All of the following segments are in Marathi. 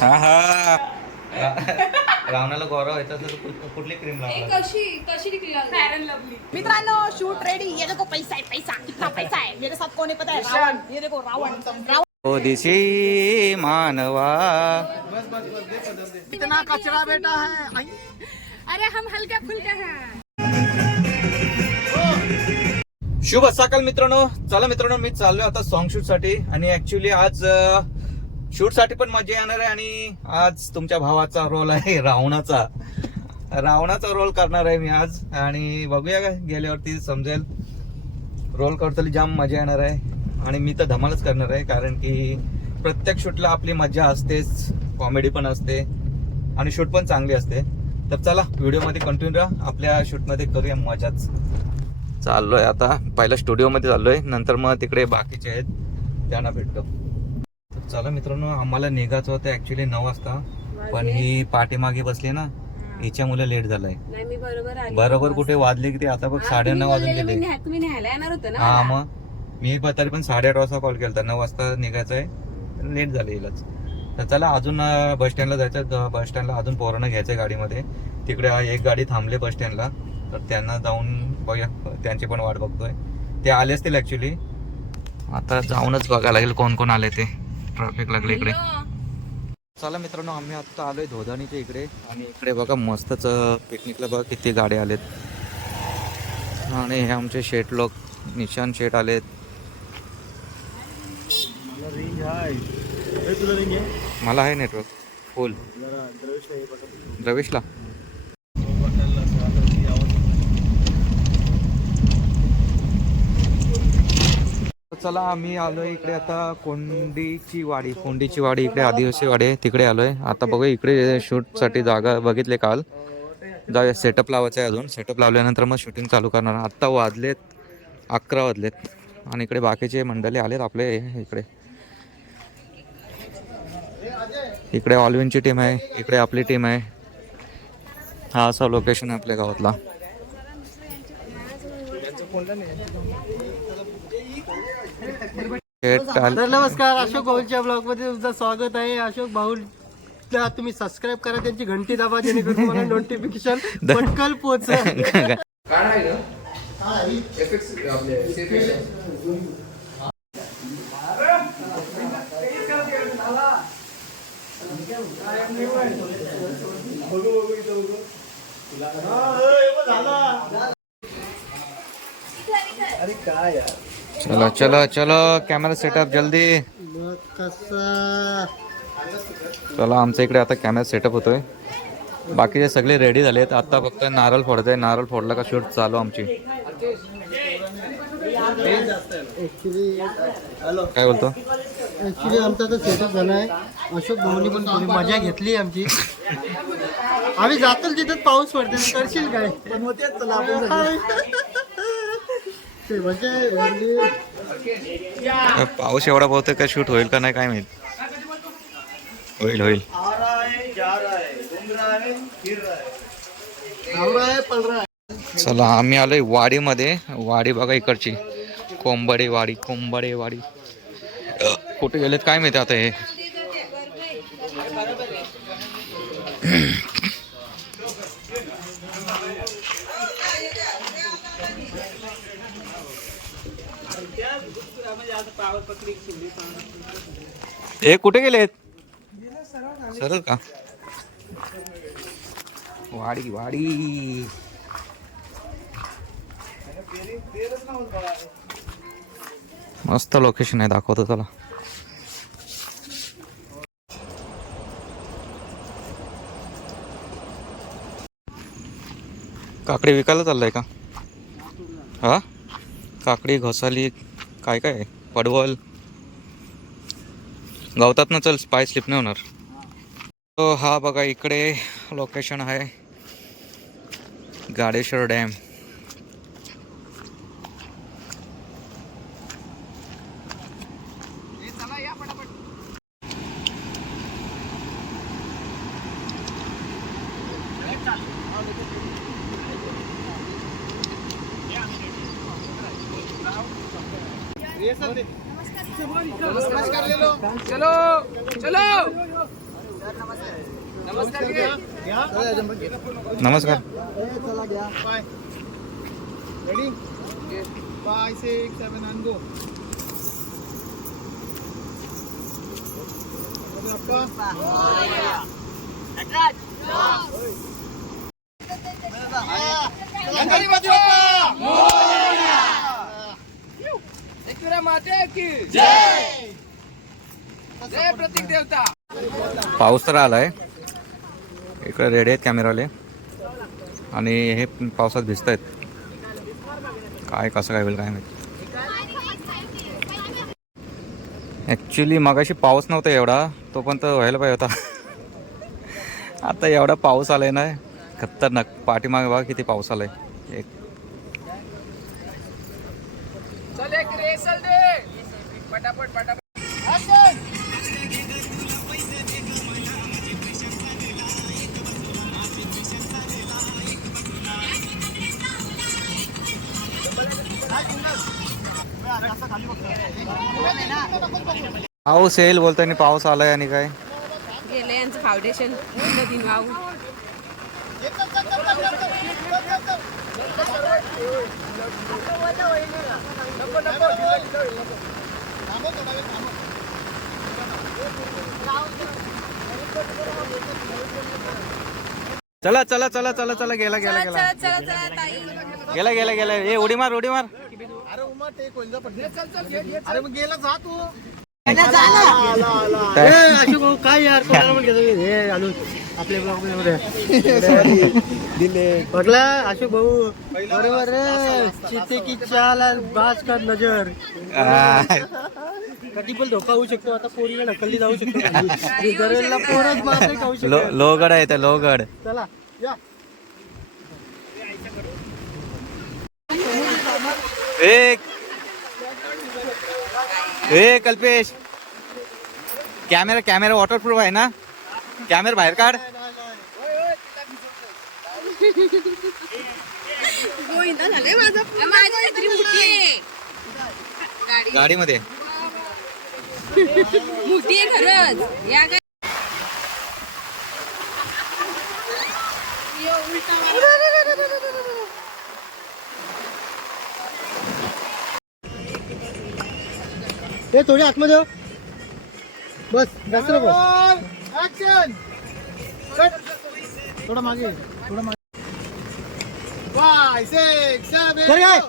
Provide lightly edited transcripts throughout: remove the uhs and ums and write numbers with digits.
हा हा रावणाला गौरव व्हायचा असेल तर कुठली क्रीम लावणार? कशी मित्रांनो शूट रेडी. ये देखो पैसा है, पैसा कितना पैसा है मेरे साथ. कौन है पता है? रावण. ये देखो रावण. ओ दिशी मानवा. इतना कचरा बेटा है. अरे हम हल्के फुल्के हैं. शुभ सकाळ मित्रांनो. चला मित्रांनो, मी चाललोय आता सॉन्ग शूट साठी. आणि ऍक्च्युली आज शूट साठी पण मजा येणार आहे. आणि आज तुमच्या भावाचा रोल आहे रावणाचा रोल करणार आहे मी आज. आणि बघूया का गेल्यावरती समजेल. रोल करताना जाम मजा येणार आहे. आणि मी तर धमालच करणार आहे, कारण की प्रत्येक शूटला आपली मजा असतेच, कॉमेडी पण असते आणि शूट पण चांगली असते. तर चला व्हिडिओमध्ये कंटिन्यू राहा. आपल्या शूटमध्ये करूया मजाच. चाललोय आता पहिला स्टुडिओमध्ये चाललोय, नंतर मग तिकडे बाकीचे आहेत त्यांना भेटतो. तर चला मित्रांनो, आम्हाला निघायचं होतं ऍक्च्युली 9 वाजता, पण ही पाठीमागे बसली ना, हिच्यामुळे लेट झालाय. बरोबर कुठे वाजले की ते आता बघ 9:30 वाजून गेले. हा मग मी तरी पण 8:30 वाजता कॉल केला, 9 वाजता निघायचंय, लेट झालं हिलाच. तर चला अजून बस स्टँडला जायचं. बस स्टँडला अजून पोरांना घ्यायचंय गाडीमध्ये. तिकडे एक गाडी थांबले बस स्टँडला, तर त्यांना जाऊन बघूया, त्यांची पण वाट बघतोय. ते आले असतील ऍक्च्युली. आता जाऊनच बघायला लागेल कोण कोण आले ते. ट्रॅफिक लागले इकडे. चला मित्रांनो, आम्ही आता आलोय धोदाणीच्या इकडे. आणि इकडे बघा मस्तच पिकनिकला बघा किती गाड्या आलेत. आणि हे आमचे शेट लोक, निशान शेट आलेत. मला आहे नेटवर्क फुल. द्रविशला चला आम्ही आलोय इकडे आता कोंडीची वाडी इकडे आदिवासी वाडी आहे, तिकडे आलोय. आता बघू इकडे शूट साठी जागा बघितले काल. जाऊया, सेटअप लावायचा आहे अजून. सेटअप लावल्यानंतर मग शूटिंग चालू करणार. आत्ता वाजलेत 11 वाजलेत. आणि इकडे बाकीचे मंडळी आलेत आपले. इकडे ऑलविनची टीम आहे, इकडे आपली टीम आहे. हा असं लोकेशन आहे आपल्या गावातला. तर नमस्कार, अशोक भाऊच्या ब्लॉग मध्ये तुमचं स्वागत आहे. अशोक भाऊला तुम्ही सबस्क्राईब करा, त्यांची घंटी दाबा, जेणेकरून तुम्हाला नोटिफिकेशन पटकन पोहोचेल. अरे काय यार, चलो चलो चलो, कॅमेरा सेटअप जल्दी. चला आमच्या इकडे आता कॅमेरा सेटअप होतोय. बाकीचे सगळे रेडी झालेत. आता फक्त नारळ फोडतोय. नारळ फोडला का शूट चालू आमची. काय बोलतो? ऍक्च्युली आमचा तर सेटअप झाला आहे. अशोक भाऊनी पण थोडी मजा घेतली आमची. आम्ही जातो तिथं पाऊस पडते, करशील काय? पण होतेच चला आपण. पाऊस एवढा बहुतेक काय शूट होईल का नाही काय माहित. होईल होईल. चला आम्ही आलोय वाडीमध्ये. वाडी बघा इकडची, कोंबडे वाडी. कुठे गेलेत काय माहिती आता हे. हे कुठे गेलेत? सरळ का? वाडी मस्त लोकेशन आहे, दाखवतो चला. काकडी विकायला चाललाय का? हा, काकडी, घोसाली, काय काय, पडवल गावतात ना. चल, पाय स्लिप नाही होणार. तो हा बघा इकडे लोकेशन आहे, गाडेश्वर डॅम. चलो चलो नमस्कार. चला घ्या bye. Ready 5 6 7 and go. Ganpati Bappa जय प्रतीक देवता. पाऊस तर आलाय. इकडे रेडी आहेत कॅमेरावाले आणि हे पावसात भिजत आहेत. काय कसं काय होईल काय माहिती. ॲक्च्युली मगाशी पाऊस नव्हता एवढा, तो पण तर व्हायला पाहिजे होता. आता एवढा पाऊस आलाय ना खतरनाक. पाठीमागे बघा किती पाऊस आलाय. एक चल एक रेसल दे पटापट पटापट. पाऊस येईल बोलतोय आणि पाऊस आलाय आणि काय. गेलं यांचं फाउंडेशन दिन वाहून. चला चला चला चला चला गेला गेला गेला चला चला ताई. गेला गेला गेला. ए उडी मार उडी मार. अरे उमा ते कोणता पडले. अरे मग गेला जा तू. काय? अशोक भाऊ काय यार कोणाला पण घेतो हे आलो आपल्या ब्लॉग मध्ये दिले बघला अशोक भाऊ बरोबर रे. चिते की चाल और बाज का नजर. कधी पण धोका होऊ शकतो. आता पोरीला ढकलली जाऊ शकतो. गरजला पोरच मासे खाऊ शकतो. लोगड आहे ते लोगड. चला या. ए कल्पेश कॅमेरा कॅमेरा वॉटरप्रूफ आहे ना. कॅमेरा बाहेर काढ. गोविंदा झाले माझं. माझी काहीतरी मोठी आहे गाडी. गाडीमध्ये मोठी आहे खरंच. या काय हे थोडी आतमध्ये हो. बस जास्त नको. ऍक्शन. थोडा मागे थोडा मागे. 5 6 7 काय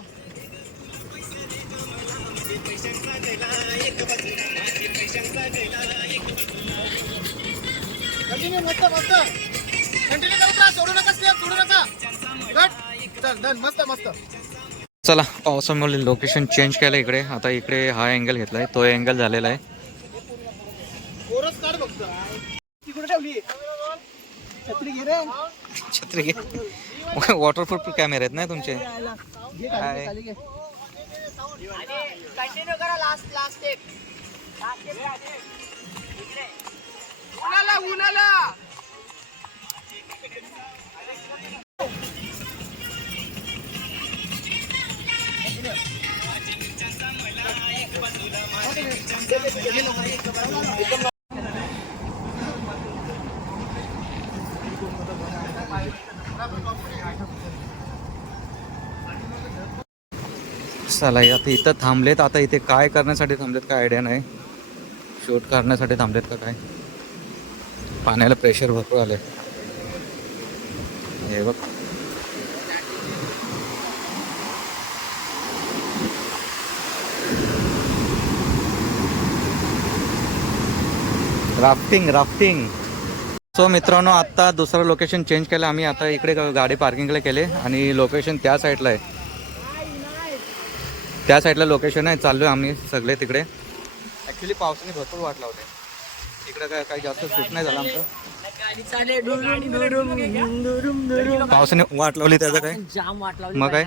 कंटिन्यू. मस्त मस्त कंटिन्यू करत राहा. सोडू नका स्टेप सोडू नका. गट चल डन. मस्त मस्त. चला पावसामुळे लोकेशन चेंज केलं इकडे. आता इकडे हा अँगल घेतलाय. तो अँगल झालेला आहे. पोरच काढ बघतो. ती कुठे ठेवली छत्री घे रे. छत्री घे. वॉटरप्रूफ कॅमेरे आहेत ना तुमचे. काय? कंटिन्यू करा. लास्ट एक. उन्हाला उन्हाला. चला आता इथं थांबलेत. आता इथे काय करण्यासाठी थांबलेत काय आयडिया नाही. शूट करण्यासाठी थांबलेत का काय. पाण्याला प्रेशर भरपूर आलंय. हे बघ राफ्टिंग राफ्टिंग. सो मित्रांनो आता दुसरं लोकेशन चेंज केलं आम्ही. आता इकडे गाडी पार्किंगला केले आणि लोकेशन त्या साईडला आहे. त्या साईडला लोकेशन आहे. चाललो आम्ही सगळे तिकडे. ॲक्च्युली पावसाने भरपूर वाट लावले. तिकडे काय काही जास्त शूट नाही झालं आमचं. पावसाने वाट लावली त्याचं काय जाम वाट लावली. मग काय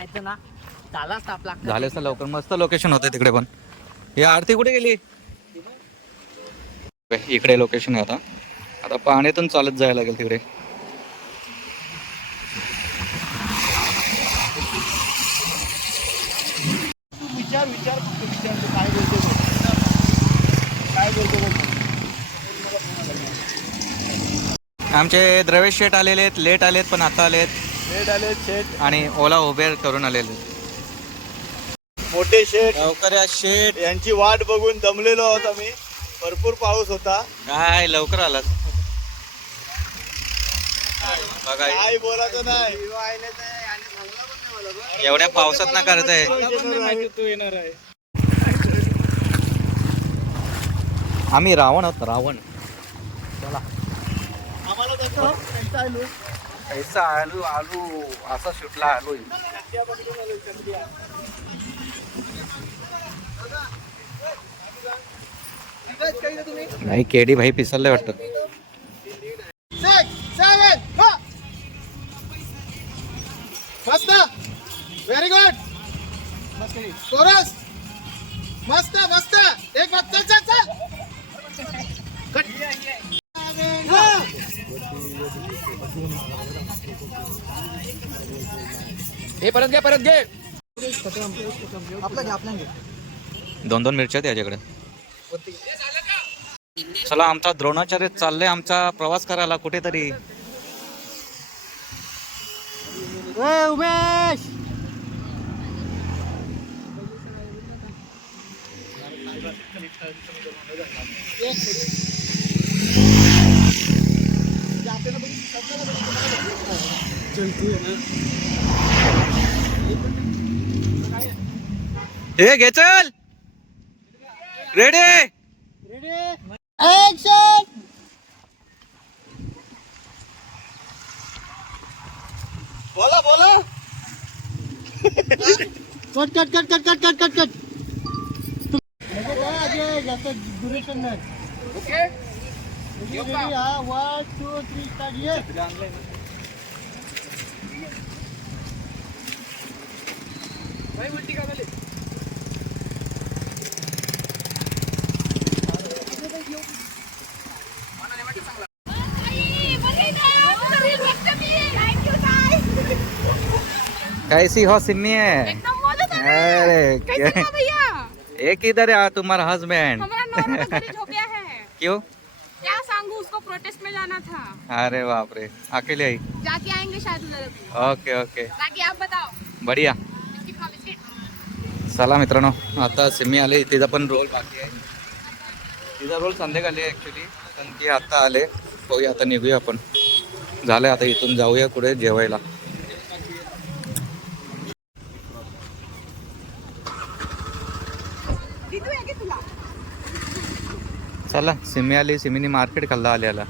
झालाच तापला. झालेच ना लवकर. मस्त लोकेशन होतं तिकडे पण. ही आरती कुठे गेली. इकडे लोकेशन आहे. आता आता पाण्यातून चालत जायला लागेल तिकडे. विचार विचार काय बोलतो काय बोलतो. आमचे द्रवेश शेट आलेले आहेत, लेट आलेत पण आता आलेत. शेट आले शेट, आणि ओला उबेर करून आलेले. मोठे शेट लवकर या शेट. यांची वाट बघून दमलेलो आहोत आम्ही. भरपूर पाऊस होता. काय लवकर आलात बघा. काय बोलायचं नाही. एवढ्या पावसात ना करताय. तू येणार आहे. आम्ही रावण आहोत, रावण. आम्हाला तसं त्यांचं आलो. पैसा आलू आलू असा सुटला आलू. नाही केडी भाई पिसलले वाटतं. 6, 7, मस्त, व्हेरी गुड. कोरस मस्त मस्त. एक बात, चल चल चल. हे परत घे, परत घे. आपला घे, आपला घे. 2-2 मिरच्या त्याच्याकडे. चला आमचा द्रोणाचार्य चाललंय आमचा प्रवास करायला कुठेतरी. उमेश हे घे चल. Ready action. बोला बोला. Cut cut cut cut cut cut cut cut. जास्त ड्युरेशन नाही. ओके. हा 1 2 3 स्टार्ट. ये भाई उलटी का बोले. कैसी हो सिन्नी है. अरे कैसे हो भैया? एक इधर है तुम्हारा हस्बैंड. हमारा नौरा का घरी झोपया है. क्यों? क्या सांगू, उसको प्रोटेस्ट में जाना था. अरे बाप रे, अकेले आई. जाके आएंगे शायद उधर अभी. ओके ओके, बाकी आप बताओ. बढिया. बिस्किट खाओ, बिस्किट. चला मित्रांनो, आता सिमी आले. तिचा पण रोल बाकी आहे. तिचा रोल संध्याकाळी आहे ॲक्च्युली, पण ती आता आले. बघूया आता निघूया आपण. झालं आता इथून जाऊया कुठे जेवायला. दिदू आहे की तुला? चला सिमी आली. सिमीनी मार्केट खाल्ला आल्याला.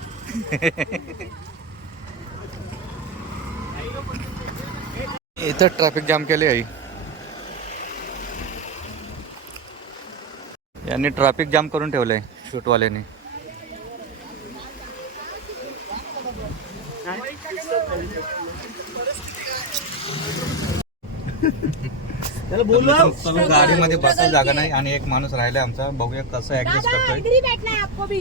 इथं ट्रॅफिक जाम केले आई. यांनी ट्रॅफिक जाम करून ठेवलंय शूटवाल्याने. त्याला बोललो. गाडीमध्ये बसायला जागा नाही आणि एक माणूस राहिलाय आमचा. बघूया कसं ऍडजस्ट करतोय. इधर ही बैठना है आपको भी.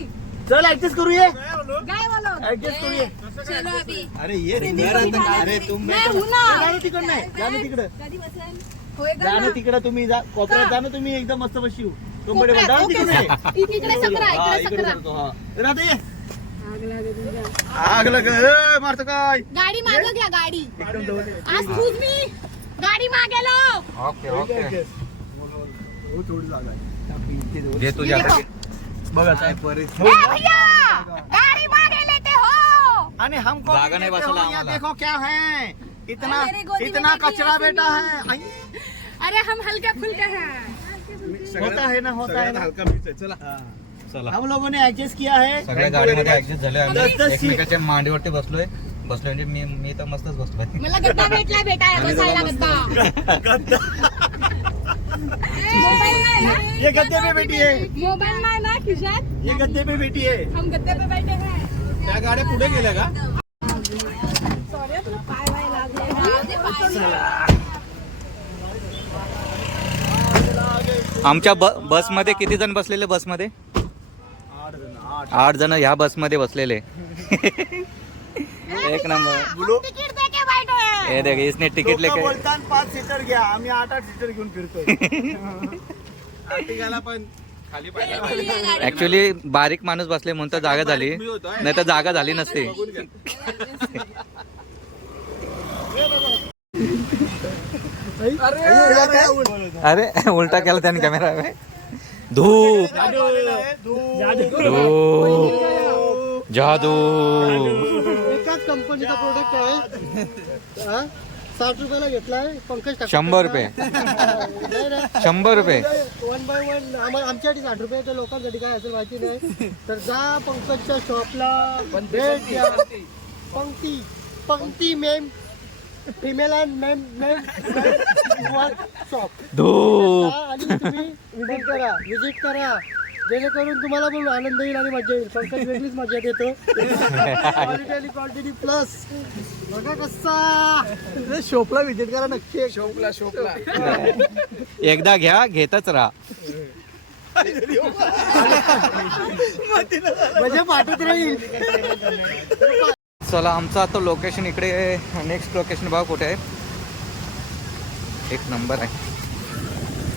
चल ऍडजस्ट करूया. गाय वालों. ऍडजस्ट करूया. चलो अभी. अरे ये अरे तुम मैं हूं ना. जाणं तिकडं नाही, जाणं तिकडं. कधी बसेल? होएगा जाणं ना. तिकडं. तुम्ही जा कोपऱ्यात जाणं. तुम्ही एकदम मस्त बशी हो. कंबडे कोपऱ्यात, जाणं ओके. तिकडे. इकडे सकरा, इकडे सकरा. राहते ये. आग लग मारतो काय. गाडी मागं घ्या, गाडी. एकदम जवळ. आज खूप मी गाडी मागे लो. ओके ओके, हो थोडी जागा आहे. दे तुझ्यासाठी. बघा काय ए भैया, गाड़ी मांगे लेते हो. आणि हमको जागा नाही लेते हो, बसायला यहाँ आम्हाला. देखो क्या है. इतना मेरी गोदी में इतना बैठी कचरा है, बेटा है. आई, अरे हम हल्के फुल्के हैं. होता है ना, होता है ना. चला हम लोगों ने एडजस्ट किया है. सगळ्या गाडीमध्ये ऍडजस्ट झाले आम्ही. 10-10 सीट. एकमेकाच्या मांडीवरती बसलोय म्हणजे मी तर मस्तच बसलोय. मला गद्दा भेटला, बेटा बसायला गद्दा. मोबाईल नाही ना. ये गद्दे पे बैठी है. मोबाईल नाही ना खिशात. ये गद्दे पे बैठी है. हम गद्दे पे बैठे हैं. त्या गाड्या पुढे गेल्या का. सॉरी तुला पाय वाय लागले. आमच्या बसमध्ये किती जण बसलेले? बसमध्ये 8 जण ह्या बसमध्ये बसलेले. एक नंबर. तिकीट दे के बैठे. हे देख इसने तिकीट लेके. बोलताना 5 सीटर घ्या. आम्ही 8-8 सीटर घेऊन फिरतोय. आर्टिगाला पण ऍक्च्युली बारीक माणूस बसले म्हणून तर जागा झाली, नाही तर जागा झाली नसते. अरे उलटा केला त्याने कॅमेरा. धूप जादू. एकाच कंपनीचा प्रोडक्ट आहे. 60 रुपयाला घेतलाय पंकज ठाकूर. 100 रुपये. 100 रुपये 1 बाय 1 आमच्यासाठी 60 रुपये. तर लोकांसाठी काय असेल माहिती नाही. तर जा पंकजच्या शॉपला भेट द्या. पंक्ती ma'am female and ma'am shop धूप. आणि तुम्ही विजिट करा जेणेकरून तुम्हाला पण आनंद येईल आणि मजा येईल. पंकज वेगळीच मजा देतो. क्वालिटी आणि क्वांटिटी प्लस. बघा कसा शॉपला विजिट करा नक्की. शोपला एकदा घ्या, घेतच राहा. म्हणजे पाठवत राहील. चला आमचं आता लोकेशन इकडे. नेक्स्ट लोकेशन बघा कुठे आहे. एक नंबर आहे.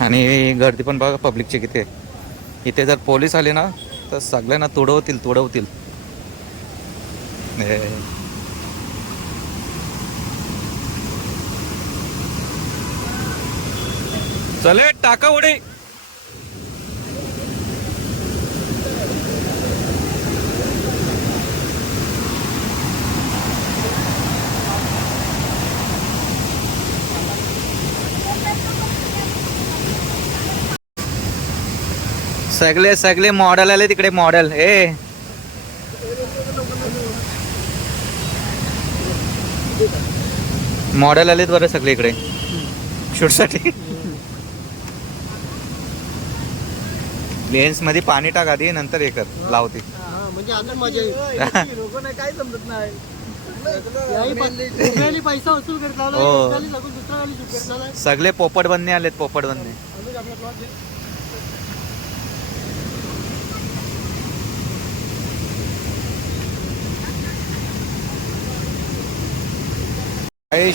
आणि गर्दी पण बघा पब्लिकची किती आहे. इथे जर पोलीस आले ना तर सगळ्यांना तुडवतील. चले टाका उडी. सगळे मॉडेल आले तिकडे. मॉडेल मॉडेल आलेत बरं सगळे इकडे शूटसाठी. लेन्स मध्ये पाणी टाक आधी, नंतर हे कर लावते. म्हणजे अजून मजा येईल. काय समजत नाही. पैसा वसूल करत हो. दुसरा सगळे पोपट बनणे आलेत. पोपट बनणे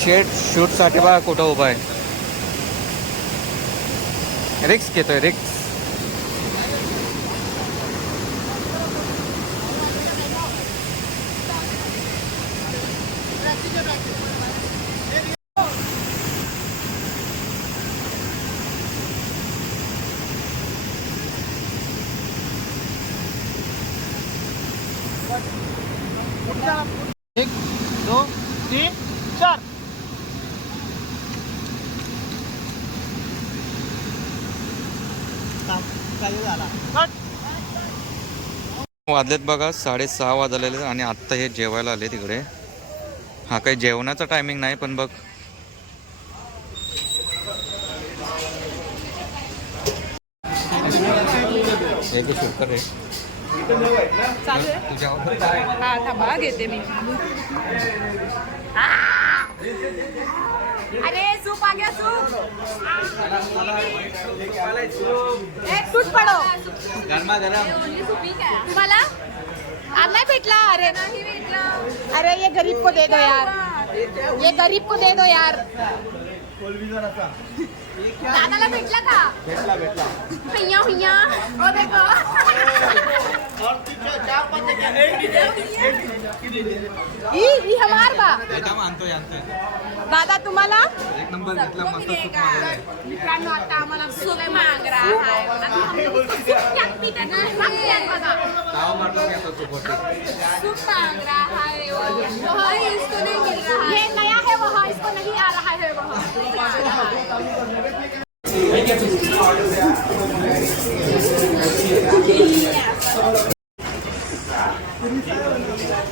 शेट शूट साठी बघा कुठं उभा आहे. रिक्स घेतोय रिक्स. एक 2 3 4 वाजलेत बघा 6:30 वाजलेले. आणि आत्ता हे जेवायला आले तिकडे. हा काही जेवणाचा टायमिंग नाही पण बघ शूट कर रे. थांबा घेते मी. अरे सूप आ गया सूप. एक सूट पडो. तुम्हाला आज नाही भेटला. अरे नाही भेटला. अरे ये गरीब को दे दो यार. ये गरीब को दे दो यार. दादाला भेटला का? भेटला. हुय्या ओ देखो. ही हमार बा. दादा तुम्हाला एक नंबर घेतला. मस्त सूप मागवलाय. मित्रांनो आता आम्हाला सूप माग रहा है. ताव मारतो की आता सूप होते. सूप मांग रहा है वो इसको नहीं मिल रहा है. ये नया है वहाँ इसको नहीं आ रहा है वहाँ.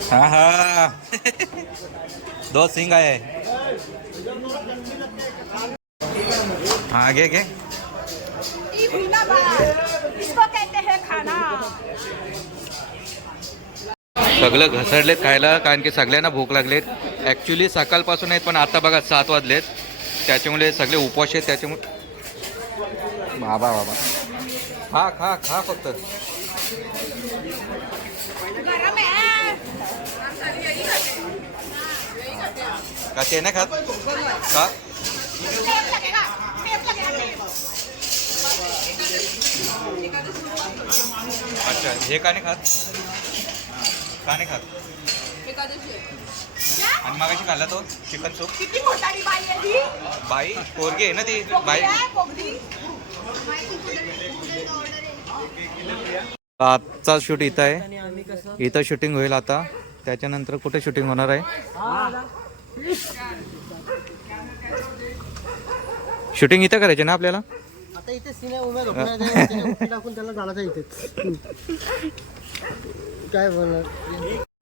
हाँ हाँ 2 सिंग आए. आगे के ये भीना बात इसको कहते हैं खाना. सगळं घसरलेत खायला कारण की सगळ्यांना भूक लागलेत. ॲक्च्युली सकाळपासून आहेत पण आता बघा 7 वाजलेत. त्याच्यामुळे सगळे उपवास आहेत. त्याच्यामुळे बाबा खा खा खा फक्त. गरम है. का ते नाही खात का? टेप लगेगा. अच्छा हे का नाही खात का नाही खात आणि मगाशी खाल्ला तो चिकन सूप किती मोठाली बाई आहे ती. बाई पोरगी आहे ना ती कोकणी बाई आहे, कोकणी. आजचा शूट इथं आहे इथं शूटिंग होईल आता त्याच्यानंतर कुठे शूटिंग होणार आहे शूटिंग इथं करायचे ना आपल्याला आता इथे सिने उभ्या झोपणार टाकून त्याला झाला इथे काय बोलणार.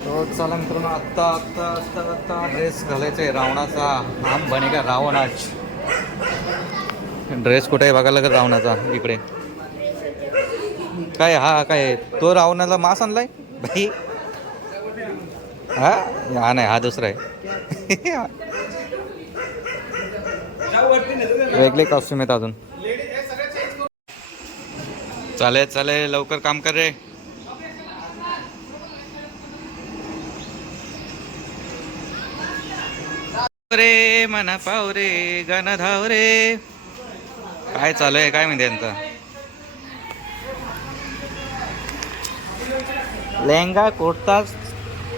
हो चला मित्रांनो आत्ता आत्ता आत्ता आत्ता ड्रेस घालायचा आहे रावणाचा हम बनेगा रावण आज ड्रेस कुठे आहे बघायला लागेल रावणाचा इकडे काय हा काय तो रावणाला मांस आणलाय भाई हा नाही हा दुसरा आहे वेगळे कॉस्ट्युम आहेत अजून चालेल चालेल लवकर काम कर रे रे मना पाव रे गाणं धाव रे काय चालू आहे काय म्हणते यांचा लेहंगा कुर्ता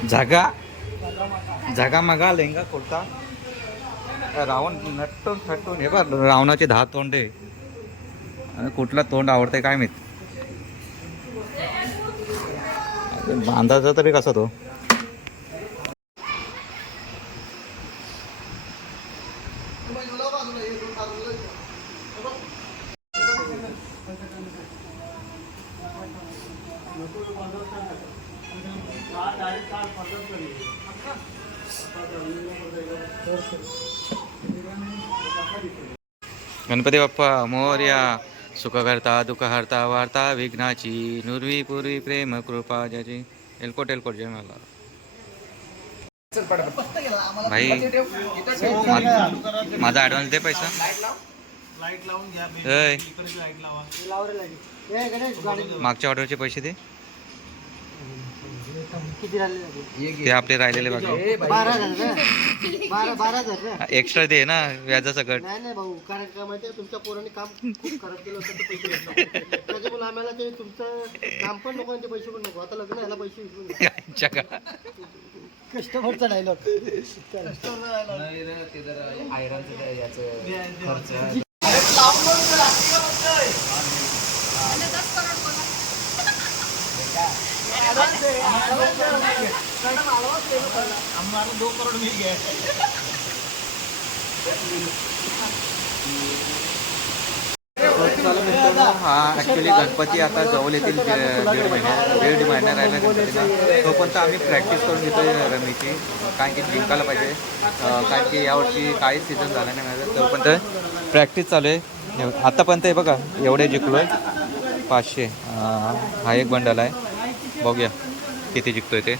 झगा मगा लेहंगा कुर्ता रावण नटून थटून हे बघ रावणाचे 10 तोंड आहे आणि कुठला तोंड आवडतंय काय माहित बांधाचा तरी कसा तो गणपती बाप्पा मोरया सुख करता दुःख हरता वार्ता विघ्नाची नुरवी पूर्वी प्रेम कृपा ज्याची एलकोट एलकोट जय मला भाई माझा ॲडव्हान्स दे पैसा मागच्या ऑर्डरचे पैसे दे किती राहिले ते आपले राहिलेले बाकी 12,000 एक्स्ट्रा दे ना व्याजाचा गट नाही भाऊ कारण काय माहिती तुमच्या पोरांनी काम खूप खराब केलं होतं ते पैसे भेटले. त्याच्यामुळे आम्हाला ते तुमचं काम पण नको आणि ते पैसे पण नको आता लग्न याला पैसे विसरून कस्टमरचा डायलॉग हा ॲक्च्युली गणपती आता जवळ येतील दीड महिना राहिला गणपतीला तोपर्यंत आम्ही प्रॅक्टिस करून घेतोय रमीची कारण की जिंकायला पाहिजे कारण की यावर्षी काहीच सीझन झाला नाही माझं तोपर्यंत प्रॅक्टिस चालू आहे आतापर्यंत हे बघा एवढे जिंकलो आहे 500 हा एक बंडल आहे बघूया किती जिंकतोय ते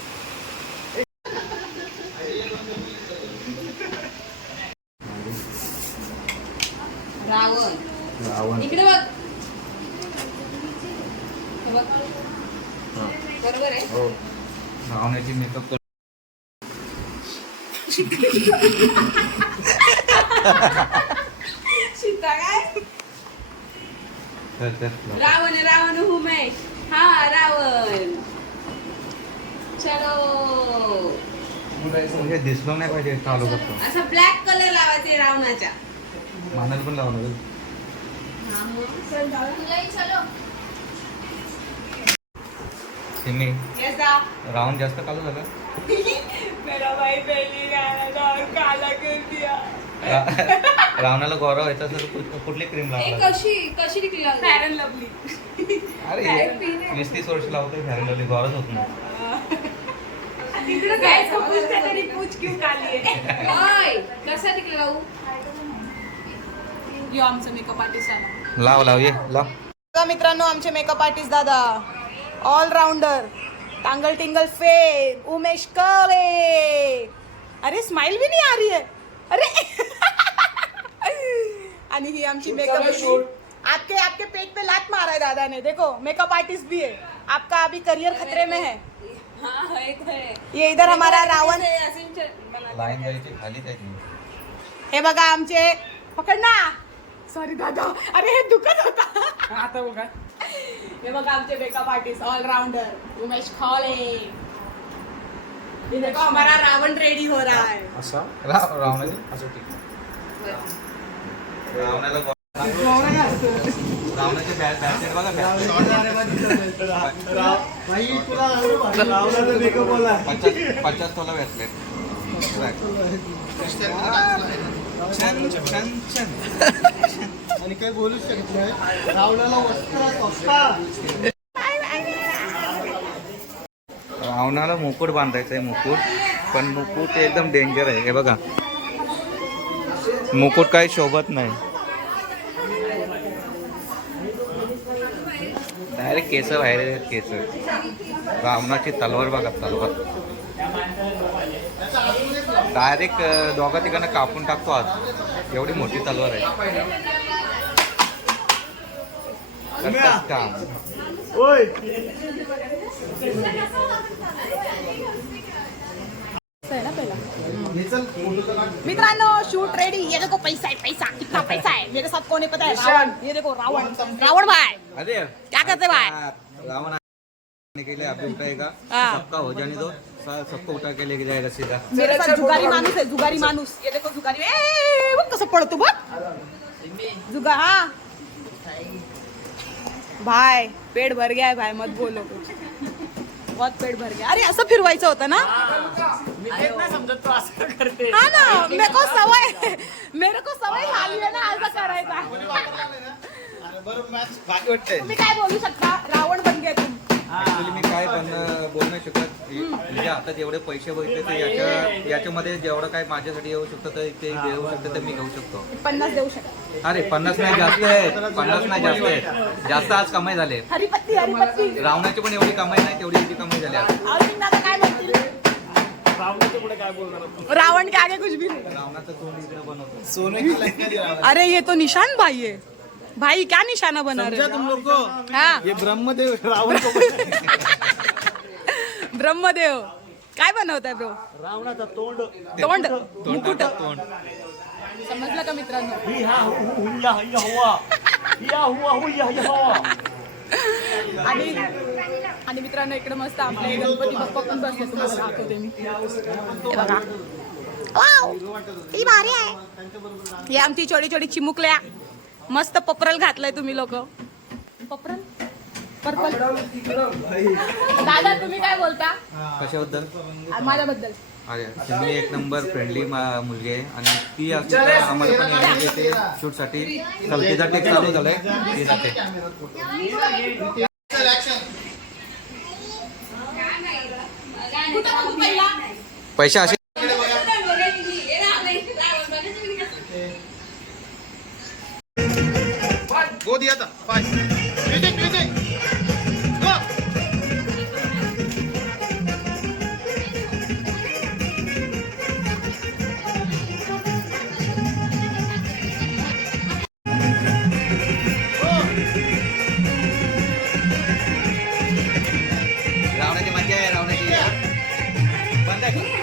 रावण इकडे बघ. हे बघ. बरोबर आहे. हो रावणाची मेकअप सीता काय रावण रावण हूँ मैं हाँ रावण चलो म्हणजे दिसलो नाही पाहिजे चालू करतो असं ब्लॅक कलर लावायचे रावणाच्या मानाला पण लावणार सिमी रावण जास्त कालू झालं मेरा भाई पहली गाना और काला कर दिया रावणाला गौरव व्हायचा असेल तर कुठली क्रीम लावणार कशी निघली फेअर अँड लवली अरे 20-30 वर्ष लावतोय फेअर अँड लवली गौरवच होत नाही तिकडे जायचं पूछते तरी पूछ क्यों काली आहे कसा निघला भाऊ यो आमचं मेकअप आर्टिस्ट आला लाव ये लाव बघा मित्रांनो आमचे मेकअप आर्टिस्ट दादा ऑलराउंडर टांगल टिंगल फेम उमेश कवे अरे स्माइल भी नहीं आ रही है अरे आणि ही आमची मेकअप आपके पेट पे लात मारा है दादा ने देखो मेकअप आर्टिस्ट भी है आपका अभी करियर खतरे में है हाँ, है। ये इधर हमारा रावण लाईन जायची खाली जायची हे बघा आमचे पकड ना सॉरी दादा अरे हे दुखत होता आता बघा हे बघा आमचे मेकअप आर्टिस्ट ऑलराउंडर उमेश खॉले. ये देखो हमारा रावण रेडी हो रहा है. असं रावणाची असं ठीक रावणाला रावणाचे बॅट बघा भाई तुला रावणाचा मेकअप बोला 50 तोला भेटले. छान छान छान. आणि काही बोलूच शकत नाही. रावणाला वस्त्र रावणाला मुकुट बांधायचं आहे. मुकुट पण मुकुट एकदम डेंजर आहे. हे बघा मुकुट काही शोभत नाही. डायरेक्ट केस बाहेर केस. रावणाची तलवार बघा तलवार. डायरेक्ट दोघा ठिकाणी कापून टाकतो आज. एवढी मोठी तलवार आहे. करतात काम. ओय मित्रांनो शूट रेडी. ये देखो पैसा है पैसा. कितना पैसा है मेरे साथ. कौन है पता है? रावण. ये देखो रावण. रावण भाई अरे क्या करते भाई? रावण आने के लिए अभी उठाएगा. हाँ. सबका हो जाने दो. सबको उठा के लेके जाएगा सीधा. मेरे साथ जुगारी माणूस है. जुगारी माणूस. ये देखो जुगारी. ए बघ कसं पडतो बघ. जुगा हाँ भाई पेट भर गया है भाई. मत बोलो कुछ. बहुत पेट भर गया. अरे असं फिरवायचं होतं ना. हा ना मेरे को सवय झाली आहे ना असं करायचा. तुम्ही काय बोलू शकता? रावण बन गए तुम. ऍक्च्युली मी काय बोलू नाही शकत. म्हणजे आता जेवढे पैसे बघितले ते याच्यामध्ये जेवढं काय माझ्यासाठी येऊ शकतं तर ते येऊ शकतं तर मी घेऊ शकतो. 50 देऊ शकता. अरे 50 नाही जास्त आहे. 50 नाही जास्त आहे. जास्त आज कमाई झाले. हरिपत्ती हरिपत्ती. रावणाची पण एवढी कमाई नाही तेवढी याची कमाई झाली आज. अरविंद दादा काय म्हणतील? रावण के आगे कुछ भी नहीं. रावणाचं तोंड इकडे बनवतो. अरे ये तो निशान भाई है. भाई क्या निशाना बना रहे तुम लोग को हाँ ये ब्रह्मदेव रावण को ब्रह्मदेव काय बनवताय ब्रो? रावणाचा तोंड तोंड मुकुट. तोंड समजलं का मित्रांनो? आणि मित्रांनो इकडे मस्त आपले गणपती बाप्पा पण बसले. तुम्हाला दाखवते मी. हे बघा वाव ही भारी आहे. हे आमची छोटी छोटी चिमुकल्या. मस्त पपरल घातलंय तुम्ही लोक. पपरल पर्पल. दादा तुम्ही काय बोलता कशाबद्दल? माझ्याबद्दल? अरे तुम्ही एक नंबर फ्रेंडली मुलगी आहे आणि ती असते तर आम्हाला पण येणार येते शूटसाठी. तिचा टेक चालू झालाय. ती जाते. पैसे असे गो दिया था 5 म्यूजिक म्यूजिक गो. रावणाची मजा आहे. रावणाची बंद आहे.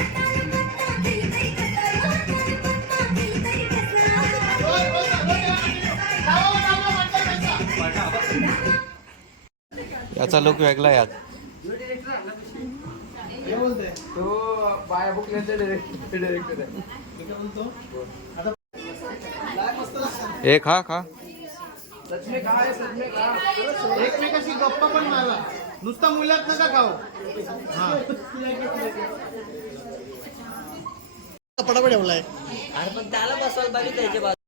याचा लुक वेगळा आहे आज. हे खा खा. एकमेकाशी गप्पा पण मारा. नुसता मुलात नका खाऊ. पटापट ठेवलाय.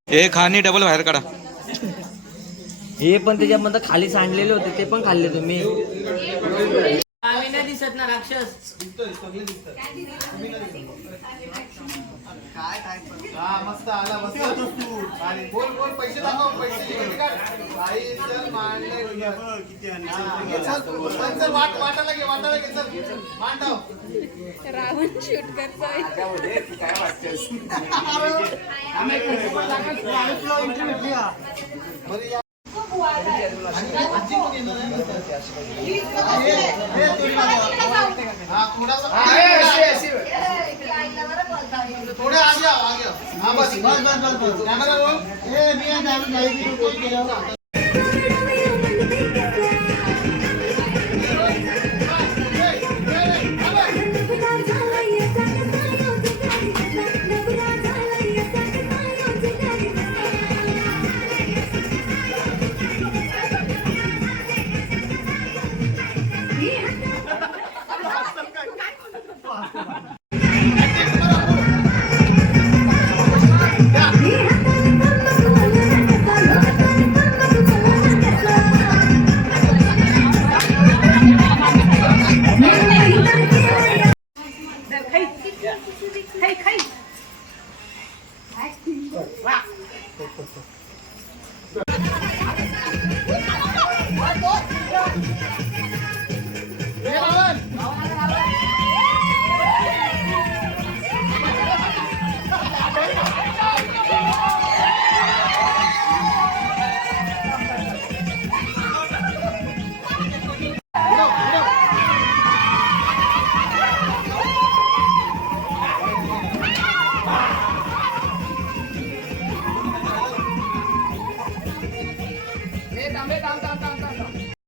हे खाणी डबल बाहेर काढा. हे पण त्याच्यामध्ये खाली सांडलेले होते ते पण खाल्ले तुम्ही. दिसत ना राक्षस. मस्त आला मस्त. बोल बोल पैसे दाखव. पैसे चल मांडले चल वाटायला घे चल मांडव. रावण शूट करतोय. काय वाटतेस? थोड़े आ गया. हाँ बस कैमरा रोल.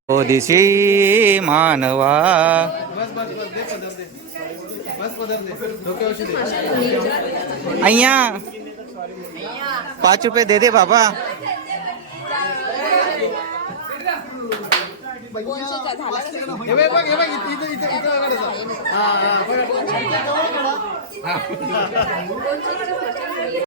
ओ दिशी मानवा अय्या 5 रुपये दे दे बाबा. हे बघ इथं इथं